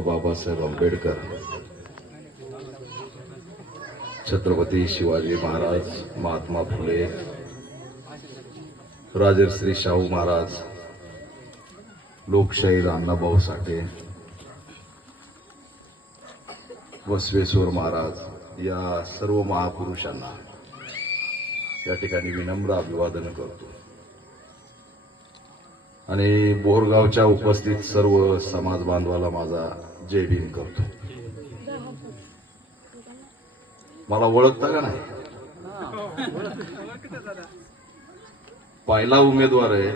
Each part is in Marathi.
बाबासाहेब आंबेडकर छत्रपती शिवाजी महाराज महात्मा फुले राजर्श्री शाहू महाराज लोकशाहीर अण्णाभाऊ साठे बसवेश्वर महाराज या सर्व महापुरुषांना या ठिकाणी विनम्र अभिवादन करतो. आणि बोरगावच्या उपस्थित सर्व समाज बांधवाला माझा जय भीम करतो. मला ओळखता का नाही? पहिला उमेदवार आहे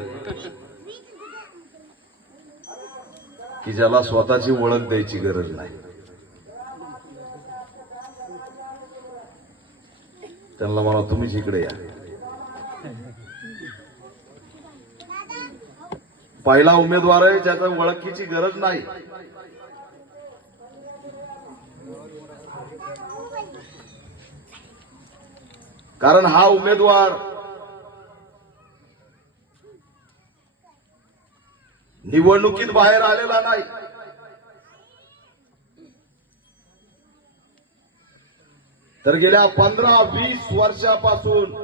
की ज्याला स्वतःची ओळख द्यायची गरज नाही. त्यांना म्हणा तुम्हीच इकडे या. पहिला उमेदवार आहे ज्याचा ओळखीची गरज नाही. कारण हा उमेदवार निवडणुकीत बाहेर आलेला नाही. तर गेल्या पंधरा वीस वर्षापासून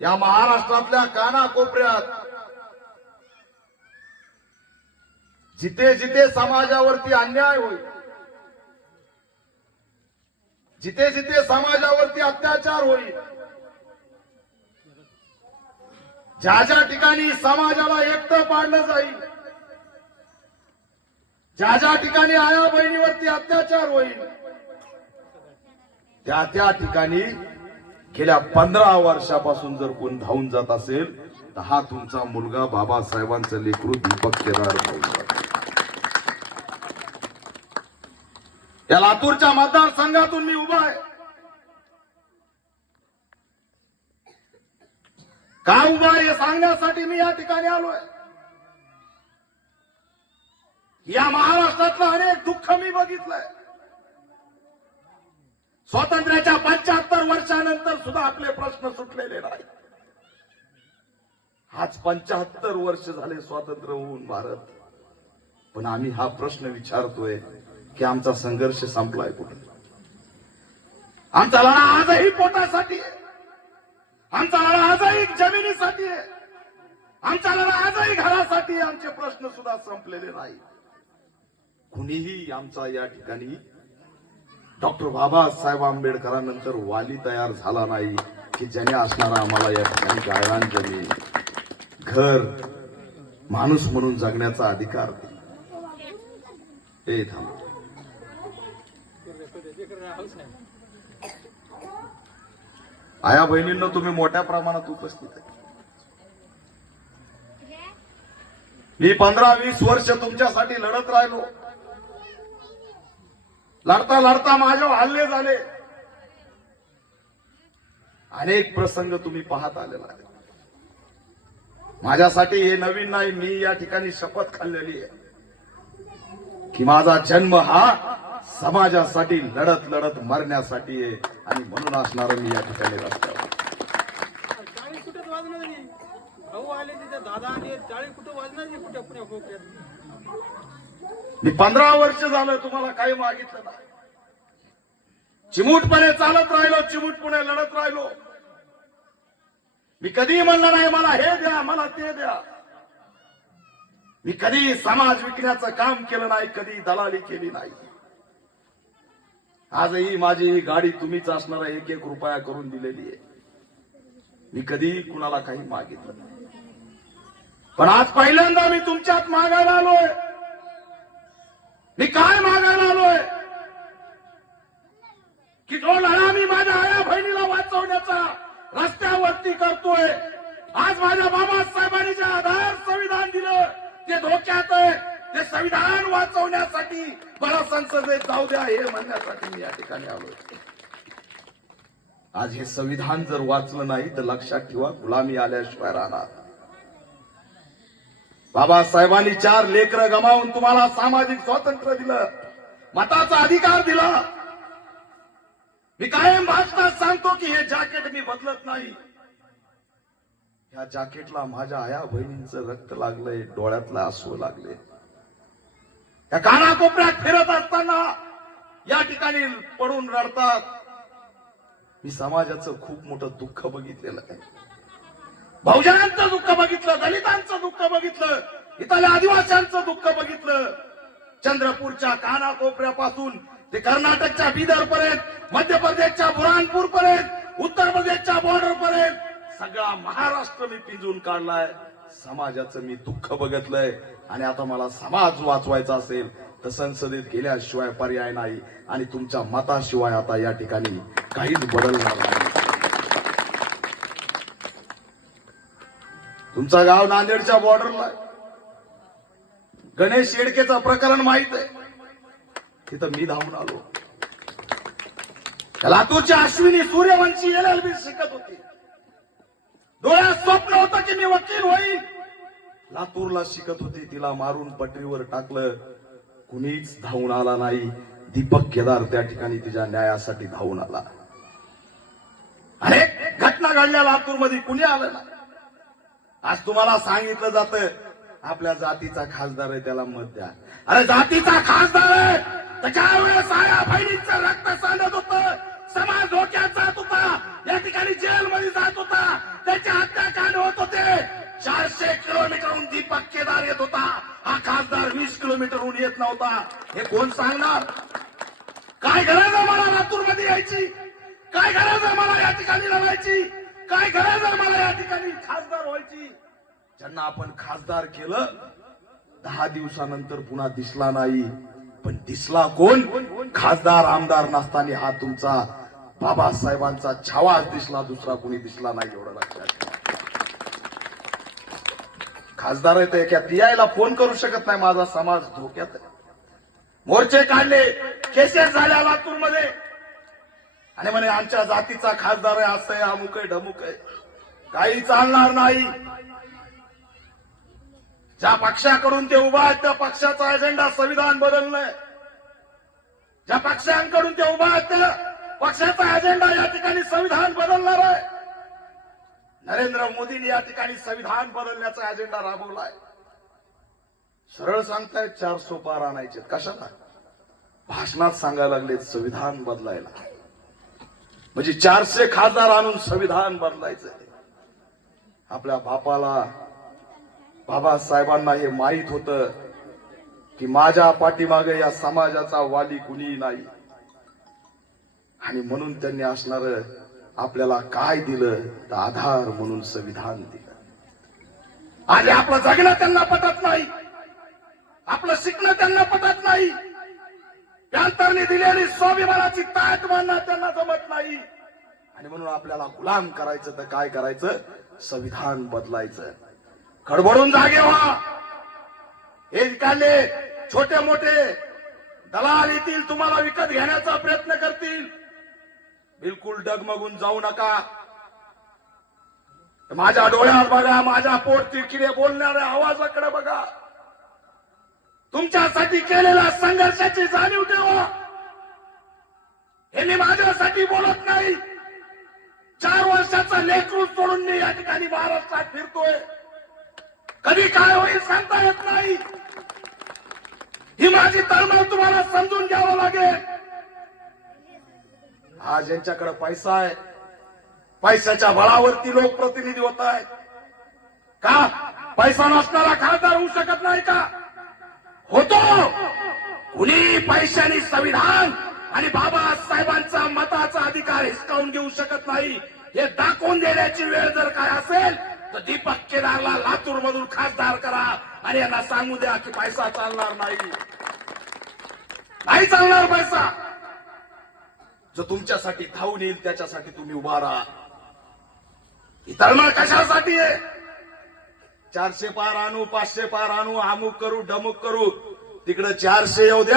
या महाराष्ट्रातल्या कानाकोपऱ्यात जिथे जिथे समाजावरती अन्याय होईल जिथे जिथे समाजावरती अत्याचार होईल ज्या ज्या ठिकाणी समाजाला एकटं पाडलं जाईल ज्या ज्या ठिकाणी आया बहिणीवरती अत्याचार होईल त्या त्या ठिकाणी गेल्या पंधरा वर्षापासून जर कोण धावून जात असेल तर हा तुमचा मुलगा बाबासाहेबांचं लेकरू दीपक केदार धावून जातो या लातूरच्या मतदारसंघातून मी उभा आहे. का उभा आहे हे सांगण्यासाठी मी या ठिकाणी आलोय या महाराष्ट्रातलं अनेक दुःख मी बघितलंय. स्वातंत्र्याच्या पंच्याहत्तर वर्षानंतर सुद्धा आपले प्रश्न सुटलेले नाही. आज पंच्याहत्तर वर्ष झाले स्वातंत्र्य होऊन भारत. पण आम्ही हा प्रश्न विचारतोय की आमचा संघर्ष संपलाय कुठे? आमचा लढा आजही पोटासाठी आहे. आमचा लढा आजही जमिनीसाठी आहे. आमचा लढा आजही घरासाठी आमचे प्रश्न सुद्धा संपलेले नाही. कुणीही आमचा या ठिकाणी डॉक्टर बाबासाहेब आंबेडकरांनंतर वाली तयार झाला नाही की ज्याने असणारा आम्हाला या ठिकाणी गायरांजली घर माणूस म्हणून जगण्याचा अधिकार ए थांब. आया बहिणींना तुम्ही मोठ्या प्रमाणात उपस्थित आहे. मी पंधरा वीस वर्ष तुमच्यासाठी लढत राहिलो. लढता लढता माझ्या हल्ले झाले. अनेक प्रसंग तुम्ही पाहत आलेला आहे. माझ्यासाठी हे नवीन नाही मी या ठिकाणी शपथ खाल्लेली आहे. की माझा जन्म हा समाजासाठी लढत लढत मरण्यासाठी आहे. आणि म्हणून असणार मी या ठिकाणी रस्त्यावर मी पंधरा वर्ष झालं तुम्हाला काही मागितलं नाही. चिमूटपणे चालत राहिलो चिमूटपणे लढत राहिलो. मी कधी म्हणलं नाही मला हे द्या मला ते द्या. मी कधी समाज विकण्याचं काम केलं नाही कधी दलाली केली नाही. आजही माझी ही गाडी तुम्हीच असणारा एक एक रुपया करून दिलेली आहे. मी कधीही कुणाला काही मागितलं नाही. पण आज पहिल्यांदा मी तुमच्यात मागायला आलोय. मी काय मागायला आलोय? की जो लढा मी माझ्या आया बहिणीला वाचवण्याचा रस्त्यावरती करतोय आज माझ्या बाबासाहेबांनी ज्या आधार संविधान दिलं ते धोक्यात आहे ते संविधान वाचवण्यासाठी मला संसदेत जाऊ द्या हे म्हणण्यासाठी मी या ठिकाणी आलोय. आज हे संविधान जर वाचलं नाही तर लक्षात ठेवा गुलामी आल्याशिवाय राहणार. बाबासाहेबांनी चार लेकर गमावून तुम्हाला सामाजिक स्वातंत्र्य दिलं मताचा अधिकार दिला. मी कायम भाषणात सांगतो की हे जॅकेट मी बदलत नाही. ह्या जॅकेटला माझ्या आया बहिणींचं रक्त लागलंय डोळ्यातलं आसू लागले त्या कानाकोपऱ्यात फिरत असताना या ठिकाणी पडून रडतात. मी समाजाचं खूप मोठं दुःख बघितलेलं आहे. बहुजनांचं दुःख बघितलं दलितांचं दुःख बघितलं इथल्या आदिवासींचं दुःख बघितलं. चंद्रपूरच्या कानाकोपऱ्यापासून ते कर्नाटकच्या बिदर पर्यंत मध्य प्रदेशच्या बुरहानपूर पर्यंत उत्तर प्रदेशच्या बॉर्डर पर्यंत सगळा महाराष्ट्र मी पिंजून काढलाय. समाजाचं मी दुःख बघितलंय आणि आता मला समाज वाचवायचा असेल तर संसदेत गेल्याशिवाय पर्याय नाही आणि तुमच्या मताशिवाय आता या ठिकाणी काहीच बदलणार नाही. तुमचा गाव नांदेडच्या बॉर्डरला गणेश शेडकेचं प्रकरण माहीत आहे. तिथं मी धावून आलो. लातूरची Ashwini Suryavanshi L L B शिकत होती. डोळ्यात स्वप्न होतं की मी वकील होईल. लातूरला शिकत होती तिला मारून पटरीवर टाकलं. कुणीच धावून आला नाही. दीपक केदार त्या ठिकाणी तिच्या न्यायासाठी धावून आला. अनेक घटना घडल्या लातूरमध्ये कुणी आलं ना आज तुम्हाला सांगितलं जात आपल्या जातीचा खासदार आहे त्याला मत द्या. अरे जातीचा खासदार आहे! त्याच्या वेळेस साऱ्या बहिणीचं रक्त सांडत होत. समाज धोक्यात जात होता. या ठिकाणी जेलमध्ये जात होता. त्याच्या हत्याकांड होत होते. चारशे किलोमीटरहून दीपक केदार येत होता. हा खासदार वीस किलोमीटरहून येत नव्हता. हे कोण सांगणार? काय गरज आहे मला लातूरमध्ये यायची? काय गरज आहे मला या ठिकाणी लढायची? काय गरज आहे मला या ठिकाणी खासदार व्हायची? ज्यांना आपण खासदार केलं दहा दिवसानंतर पुन्हा दिसला नाही. पण दिसला कोण? खासदार आमदार नसताना हा तुमचा बाबासाहेबांचा छावाच दिसला दुसरा कोणी दिसला नाही एवढा लक्षात ठेवा. खासदार आहे तर पीआयला फोन करू शकत नाही माझा समाज धोक्यात आहे. मोर्चे काढले केसेस झाल्या लातूरमध्ये. आणि म्हणे आमच्या जातीचा खासदार आहे असं आहे अमुक आहे ढमुक आहे. काही चालणार नाही. ज्या पक्षाकडून ते उभा आहेत त्या पक्षाचा अजेंडा संविधान बदलणं ज्या पक्षांकडून ते उभा आहेत त्या पक्षाचा अजेंडा या ठिकाणी संविधान बदलणार आहे. नरेंद्र मोदींनी या ठिकाणी संविधान बदलण्याचा अजेंडा राबवलाय. सरळ सांगतायत चार सोपार आणायचे कशाला? भाषणात सांगायला लागले संविधान बदलायला. म्हणजे चारशे खासदार आणून संविधान बदलायचं आपल्या बापाला बाबासाहेबांना हे माहीत होतं की माझ्या पाठीमागे या समाजाचा वाली कुणीही नाही. आणि म्हणून त्यांनी असणार आपल्याला काय दिलं? तर आधार म्हणून संविधान दिलं. आणि आपलं जगणं त्यांना पटत नाही. आपलं शिकणं त्यांना पटत नाही. त्यांतरने दिलेली स्वाभिमानाची ताट मानणं त्यांना जमत नाही. आणि म्हणून आपल्याला गुलाम करायचं तर काय करायचं? संविधान बदलायचं. खडबडून जागे व्हा. हे काढले छोटे मोठे दलाल येतील तुम्हाला विकत घेण्याचा प्रयत्न करतील. बिलकुल डगमगून जाऊ नका. माझ्या डोळ्यावर बघा माझ्या पोट तिरकिरे बोलणाऱ्या आवाजाकडे बघा. तुमच्यासाठी केलेल्या संघर्षाची जाणीव ठेवा हे मी माझ्यासाठी बोलत नाही. चार वर्षाचा लेकरू सोडून मी या ठिकाणी महाराष्ट्रात फिरतोय. कधी काय होईल सांगता येत नाही. ही माझी तळमळ तुम्हाला समजून घ्यावं लागेल. आज यांच्याकडे पैसा आहे. पैशाच्या बळावरती लोकप्रतिनिधी होत आहेत. का? पैसा नसणारा खासदार होऊ शकत नाही का? होतो. कुणी पैशाने संविधान आणि बाबासाहेबांचा मताचा अधिकार हिसकावून घेऊ शकत नाही हे दाखवून देण्याची वेळ जर काय असेल तर दीपक केदारला लातूर मधून खासदार करा आणि यांना सांगू द्या की पैसा चालणार नाही. नाही चालणार पैसा. जो तुमच्यासाठी धावून येईल त्याच्यासाठी तुम्ही उभा राहा. ही तळमळ कशासाठी आहे? चारशे पार आणू पाचशे पार आणू अमुक करू डमुक करू. तिकडे चारशे येऊ द्या.